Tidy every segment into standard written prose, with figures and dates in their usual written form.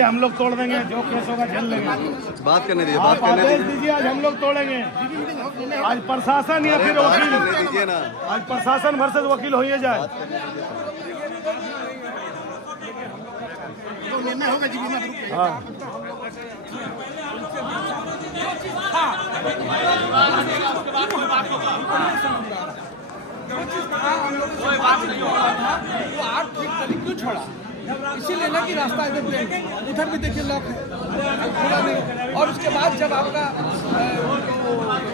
हम लोग तोड़ देंगे, जो केस होगा झेल लेंगे। बात करने दीजिए, बात करने आदेश दीजिए, आज हम लोग तोड़ेंगे। आज प्रशासन या फिर वकील, दीजिए ना। आज प्रशासन वर्सेस वकील हो ही जाए। हाँ वो 8 फीट तक क्यों छोड़ा? इसीलिए ना कि रास्ता इधर प्लेन, उधर भी देखिए लॉक है, खुला नहीं। और उसके बाद जब आपका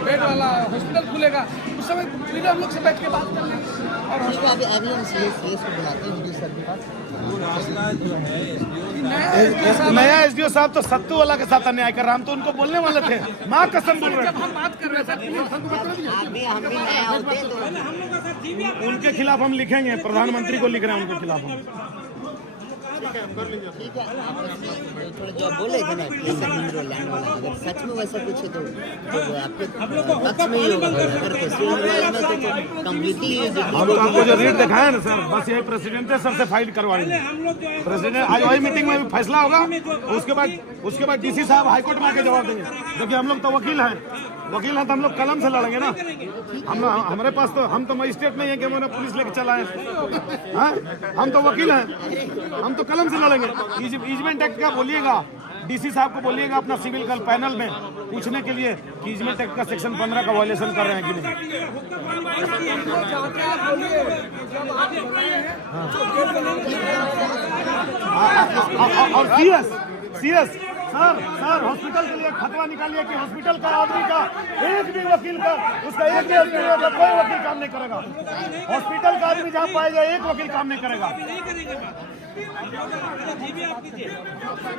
बेड वाला हॉस्पिटल खुलेगा उस समय फिर हम लोग से बैठ के बात कर लेंगे। और अभी हम सीएस को बुलाते हैं वीडियो सर के पास। नया एसडीओ साहब तो सत्तू वाला के साथ अन्याय कर रहा, हम तो उनको बोलने वाले थे, माँ कसम बोल रहे जब हम बात कर रहे थे हम भी नए होते तो उनके खिलाफ हम लिखेंगे, प्रधानमंत्री को लिख रहे हैं उनके खिलाफ हम। ठीक है। आप थोड़ा जो बोले थे ना कि ऐसा मिनरल लैंड वाला, अगर सच में वैसा कुछ है तो आपके पक्ष में ही होगा। अगर तो कम्प्लीटली हम आपको जो रेट दिखाया ना सर, बस यही प्रेसिडेंट है, सर से फाइट करवाएंगे। प्रेसिडेंट आज वही मीटिंग में फैसला होगा, उसके बाद डीसी साहब हाईकोर्ट में आके जवाब देंगे, क्योंकि हम लोग तो वकील हैं तो हम लोग कलम से लड़ेंगे ना। हमारे पास तो, हम तो मजिस्ट्रेट नहीं है कि हमारे पुलिस लेके चला है। हाँ? हम तो वकील हैं, हम तो कलम से लड़ेंगे। ईजमेंट एक्ट का बोलिएगा, डीसी साहब को बोलिएगा अपना सिविल कल पैनल में पूछने के लिए कि ईजमेंट एक्ट का सेक्शन 15 का वायलेशन कर रहे हैं कि नहीं। और सीएस सर हॉस्पिटल के लिए खतवा निकालिए कि हॉस्पिटल का आदमी का एक भी वकील का, उसका एक भी कोई वकील काम नहीं करेगा। हॉस्पिटल का आदमी जहाँ पाया जाए एक वकील काम नहीं करेगा।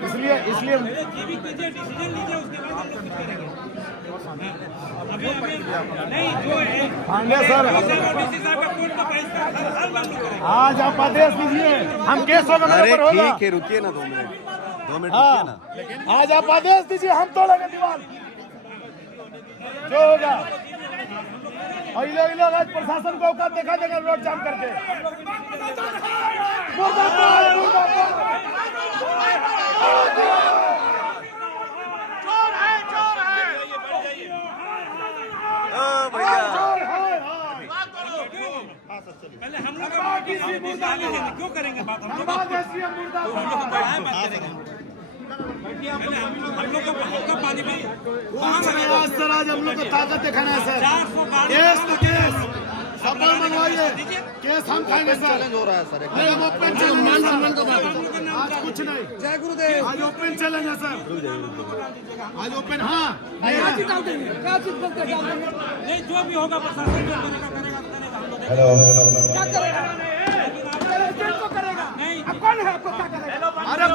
इसलिए पांडे सर आज आप आदेश दीजिए, हम केस होगा मेरे पर होगा। ठीक है, रुकिए ना 2 मिनट रुकिए ना। आज आप आदेश दीजिए, हम तोड़ेंगे दीवार जो होगा। और ये लोग आज प्रशासन को औकात देखा देगा रोड जाम करके। पहले हम लोग क्यों करेंगे बात? हम लोग का पानी भी सर, आज हम लोग को ताकत दिखाना है सर। केस तो केस सफल मनवाइए, केस हम खाएंगे सर। चैलेंज हो रहा है सर, नहीं हम ओपन चैलेंज, आज कुछ नहीं। जय गुरुदेव। आज ओपन चैलेंज है सर, आज ओपन। हाँ क्या चीज डाल देंगे, क्या चीज बोलते डाल देंगे? नहीं, जो भी होगा प्रशासन जो करेगा क्या करेगा? प्रेसिडेंट को करेगा। नहीं, अब कौन है आपको क्या करेगा? अरे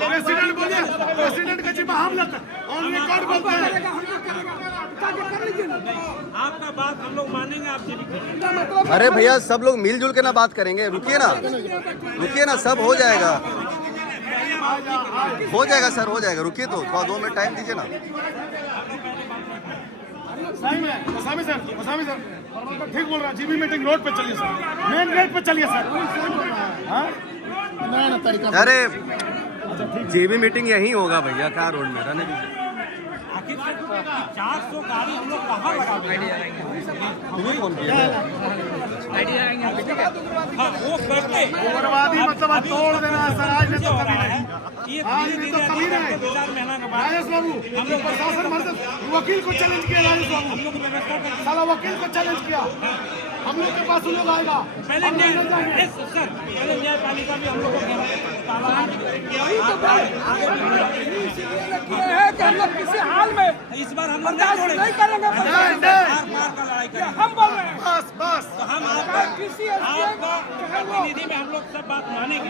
प्रेसिडेंट बोलिए, प्रेसिडेंट का जिम्मा हम लेते हैं, ऑन रिकॉर्ड बोलते हैं। कर लीजिए ना। आपका बात हम लोग मानेंगे, आप भी। अरे भैया सब लोग मिलजुल के ना बात करेंगे, रुकिए ना, सब हो जाएगा सर, हो जाएगा। रुकिए तो थोड़ा 2 मिनट टाइम दीजिए ना। गोस्वामी सर ठीक बोल रहा है। जीबी मीटिंग रोड पे चलिए सर, मेन गेट पे चलिए सर। अरे जीबी मीटिंग यहीं होगा भैया, कहाँ रोड में रहने दीजिए। आखिर 400 गाड़ी हम लोग कहाँ लगा देंगे? हाँ, वो करते उग्रवादी मतलब आज तोड़ देना है सर, आज नहीं तो कभी नहीं। ये आज नहीं तो कभी नहीं। राजेश बाबू, हम लोग प्रशासन वर्सेस वकील को चैलेंज किया। राजेश बाबू साला वकील को चैलेंज किया, हम लोग के पास लोग आएगा। पहले न्यायपालिका भी हम लोग को हम लोग किसी हाल में इस बार हम लोग नहीं करेंगे। हम बोल रहे हैं बस तो हम किसी आपका प्रतिनिधि में हम लोग सब बात मानेंगे।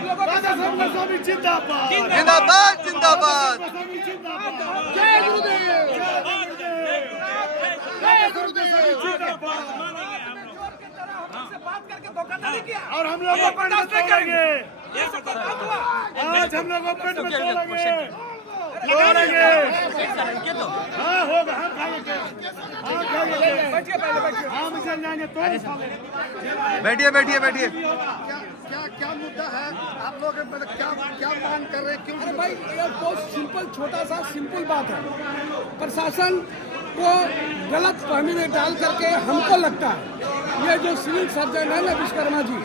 गोस्वामी जिंदाबाद, जिंदाबाद जिंदाबाद। गोस्वामी जिंदाबाद। जय गुरुदेव। जय गुरुदेव जिंदाबाद। बात करके धोखाधड़ी किया और हम लोग ओपन में तोड़ेंगे, ये सब बात हुआ। आज हम लोग ओपन में तोड़ेंगे। तोड़ेंगे। हाँ होगा, हम खाएंगे, हम खाएंगे। बैठिए पहले बैठिए। हम इसे जाएंगे तो बैठिए बैठिए बैठिए। क्या क्या मुद्दा है आप लोग मतलब क्या क्या मांग कर रहे हैं क्यों अरे भाई ये बहुत सिंपल छोटा सा सिंपल बात है। प्रशासन को गलत फहमी में डाल करके हमको लगता है ये जो सिविल सर्जन है ना विश्वकर्मा जी,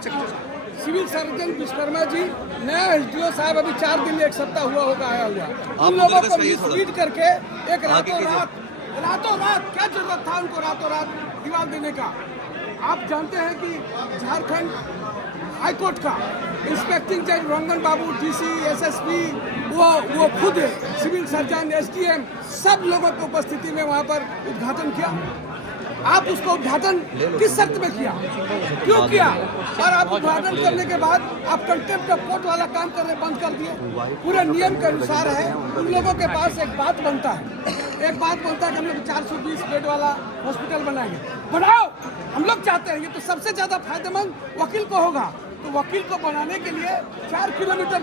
सिविल सर्जन विश्वकर्मा जी नया एसडीओ साहब अभी 4 दिन 1 सप्ताह हुआ होगा आया हुआ, उन लोगों को मिसलीड करके एक रातों रात क्या जरूरत था उनको रातों रात दीवार देने का। आप जानते हैं कि झारखंड हाईकोर्ट का इंस्पेक्टिंग जज रंगन बाबू, डीसी, एसएसपी, वो खुद सिविल सर्जन, एसडीएम सब लोगों की उपस्थिति में वहां पर उद्घाटन किया। आप उसको उद्घाटन किस शर्त में किया, क्यों किया? और आप उद्घाटन करने के बाद आप कंटेम्प्ट ऑफ कोर्ट वाला काम करने बंद कर दिए। पूरे नियम के अनुसार है, उन लोगों के पास एक बात बनता है कि हम लोग 420 बेड वाला हॉस्पिटल बनाएंगे। बनाओ, हम लोग चाहते हैं। ये तो सबसे ज्यादा फायदेमंद वकील को होगा। तो वकील को बनाने के लिए 4 किलोमीटर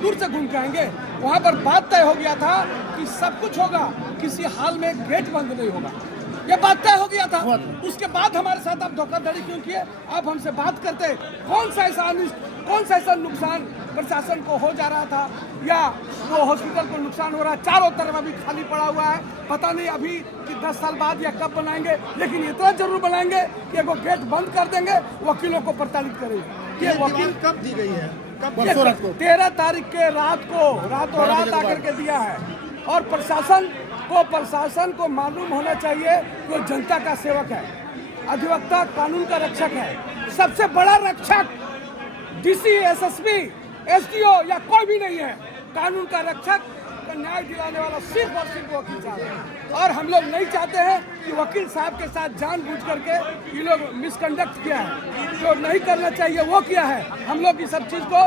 दूर से घूम के आएंगे। वहाँ पर बात तय हो गया था कि सब कुछ होगा, किसी हाल में गेट बंद नहीं होगा। ये बात तय हो गया था। उसके बाद हमारे साथ आप धोखाधड़ी क्यों किए? आप हमसे बात करते कौन सा ऐसा नुकसान प्रशासन को हो जा रहा था या वो हॉस्पिटल को नुकसान हो रहा है? चारों तरफ अभी खाली पड़ा हुआ है। पता नहीं अभी कि 10 साल बाद या कब बनाएंगे, लेकिन इतना जरूर बनाएंगे कि वो गेट बंद कर देंगे, वकीलों को प्रताड़ित करेंगे। ये वकील कब दी गई है? कब? 13 तारीख के रातों रात आकर के दिया है। और प्रशासन को मालूम होना चाहिए कि वो जनता का सेवक है, अधिवक्ता कानून का रक्षक है। सबसे बड़ा रक्षक डीसी, एसएसपी, एसडीओ या कोई भी नहीं है। कानून का रक्षक का न्याय दिलाने वाला सिर्फ और सिर्फ वकील साहब है। और हम लोग नहीं चाहते हैं कि वकील साहब के साथ जानबूझ करके ये लोग मिसकंडक्ट किया है, जो नहीं करना चाहिए वो किया है। हम लोग इस सब चीज़ को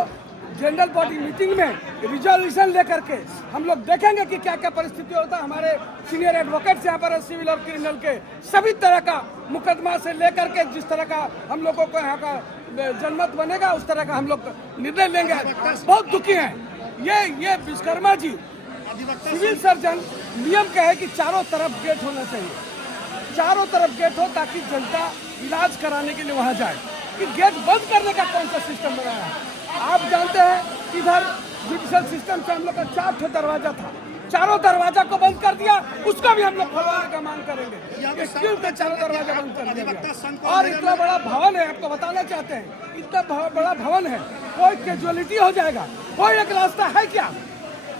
जनरल बॉडी मीटिंग में रिजोल्यूशन लेकर के हम लोग देखेंगे कि क्या क्या परिस्थिति होता है। हमारे सीनियर एडवोकेट्स यहाँ पर सिविल और क्रिमिनल के सभी तरह का मुकदमा से लेकर के जिस तरह का हम लोगों को यहाँ का जनमत बनेगा उस तरह का हम लोग निर्णय लेंगे। बहुत दुखी हैं ये विश्वकर्मा जी सिविल सर्जन। नियम क्या है कि चारों तरफ गेट होना चाहिए, चारों तरफ गेट हो ताकि जनता इलाज कराने के लिए वहाँ जाए। कि गेट बंद करने का कौन सा सिस्टम बनाया है? आप जानते हैं इधर जुडिशियल सिस्टम से हम लोग का 4 दरवाजा था, चारों दरवाजा को बंद कर दिया। उसका भी हम लोग खुलवाने का मांग करेंगे। क्यों के चारों दरवाजा बंद कर दिया? और इतना बड़ा भवन है, आपको बताना चाहते हैं, इतना बड़ा भवन है, कोई कैजुअलिटी हो जाएगा। कोई एक रास्ता है क्या?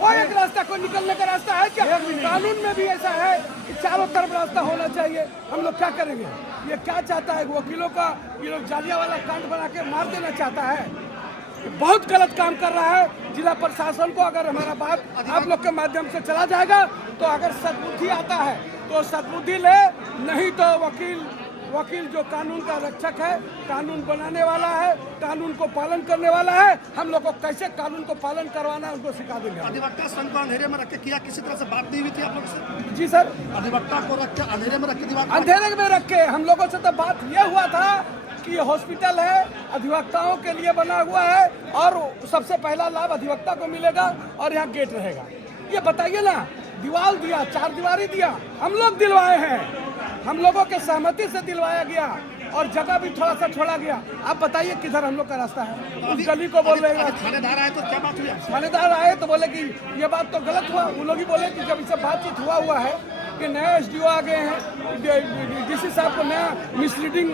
कोई एक रास्ता, कोई निकलने का रास्ता है क्या? कानून में भी ऐसा है कि चारों तरफ रास्ता होना चाहिए। हम लोग क्या करेंगे? ये क्या चाहता है? वकीलों का ये लोग जालियावाला कांड बना के मार देना चाहता है। बहुत गलत काम कर रहा है। जिला प्रशासन को अगर हमारा बात आप लोग के माध्यम से चला जाएगा तो अगर सद्बुद्धि आता है तो सद्बुद्धि ले, नहीं तो वकील जो कानून का रक्षक है, कानून बनाने वाला है, कानून को पालन करने वाला है, हम लोग को कैसे कानून को पालन करवाना है उनको सिखा देंगे। अधिवक्ता संघ को अंधेरे में रख के किया, किसी तरह से बात नहीं हुई थी आप लोग से? जी सर, अधिवक्ता को रख के अंधेरे में रख के अंधेरे में रख के हम लोगों से तो बात यह हुआ था कि ये हॉस्पिटल है, अधिवक्ताओं के लिए बना हुआ है और सबसे पहला लाभ अधिवक्ता को मिलेगा और यहाँ गेट रहेगा। ये बताइए ना, दीवार दिया, 4 दीवारी दिया, हम लोग दिलवाए हैं, हम लोगों के सहमति से दिलवाया गया और जगह भी थोड़ा सा छोड़ा गया। आप बताइए किधर हम लोग का रास्ता है? उस गली को बोल रहे हैं। थानेदार आए तो क्या बात हुई? थानेदार आए तो बोले कि ये बात तो गलत हुआ। वो लोग ही बोले कि जब इससे बातचीत हुआ है कि नया एसडीओ आ गए हैं, डीसी साहब को नया मिसलीडिंग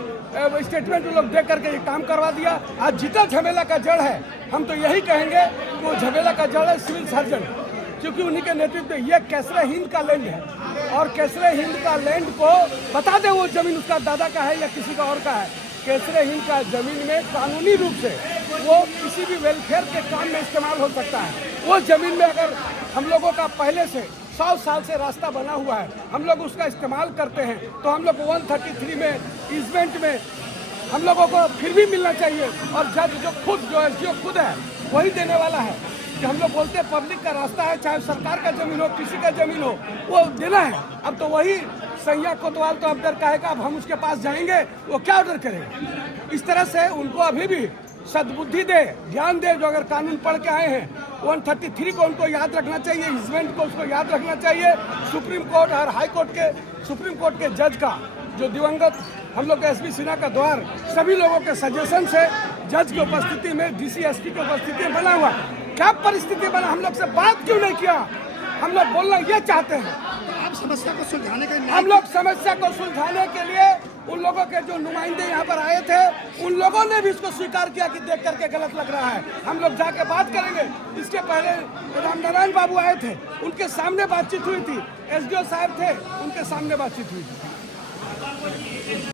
स्टेटमेंट लोग दे करके ये काम करवा दिया। आज जितना झमेला का जड़ है, हम तो यही कहेंगे कि वो झमेला का जड़ है सिविल सर्जन, क्योंकि उन्हीं के नेतृत्व में ये कैसरे हिंद का लैंड है और कैसरे हिंद का लैंड को बता दे वो जमीन उसका दादा का है या किसी का और का है। कैसरे हिंद का जमीन में कानूनी रूप से वो किसी भी वेलफेयर के काम में इस्तेमाल हो सकता है। वो जमीन में अगर हम लोगों का पहले से 100 साल से रास्ता बना हुआ है, हम लोग उसका इस्तेमाल करते हैं, तो हम लोग 133 में ईजमेंट में हम लोगों को फिर भी मिलना चाहिए। और जज जो एसडीओ खुद है वही देने वाला है कि हम लोग बोलते हैं पब्लिक का रास्ता है, चाहे सरकार का जमीन हो, किसी का जमीन हो, वो देना है। अब तो वही सैया कोतवाल तो अब कहेगा अब हम उसके पास जाएंगे, वो क्या ऑर्डर करेगा? इस तरह से उनको अभी भी सद्बुद्धि दे, ध्यान दे। जो अगर कानून पढ़ के आए हैं 133 को उनको याद रखना चाहिए, हिजमेंट को उसको याद रखना चाहिए। सुप्रीम कोर्ट और हाई कोर्ट के, सुप्रीम कोर्ट के जज का जो दिवंगत हम लोग के एसपी सिन्हा का द्वार सभी लोगों के सजेशन से जज की उपस्थिति में, डीसी एसपी की उपस्थिति में बना हुआ। क्या परिस्थिति बना, हम लोग से बात क्यों नहीं किया? हम लोग बोलना ये चाहते हैं। आप समस्या को सुलझाने के हम लोग समस्या को सुलझाने के लिए उन लोगों के जो नुमाइंदे यहाँ पर आए थे उन लोगों ने भी इसको स्वीकार किया कि देख करके गलत लग रहा है। हम लोग जाके बात करेंगे। इसके पहले रामनारायण बाबू आए थे, उनके सामने बातचीत हुई थी। एसडीओ साहब थे, उनके सामने बातचीत हुई थी।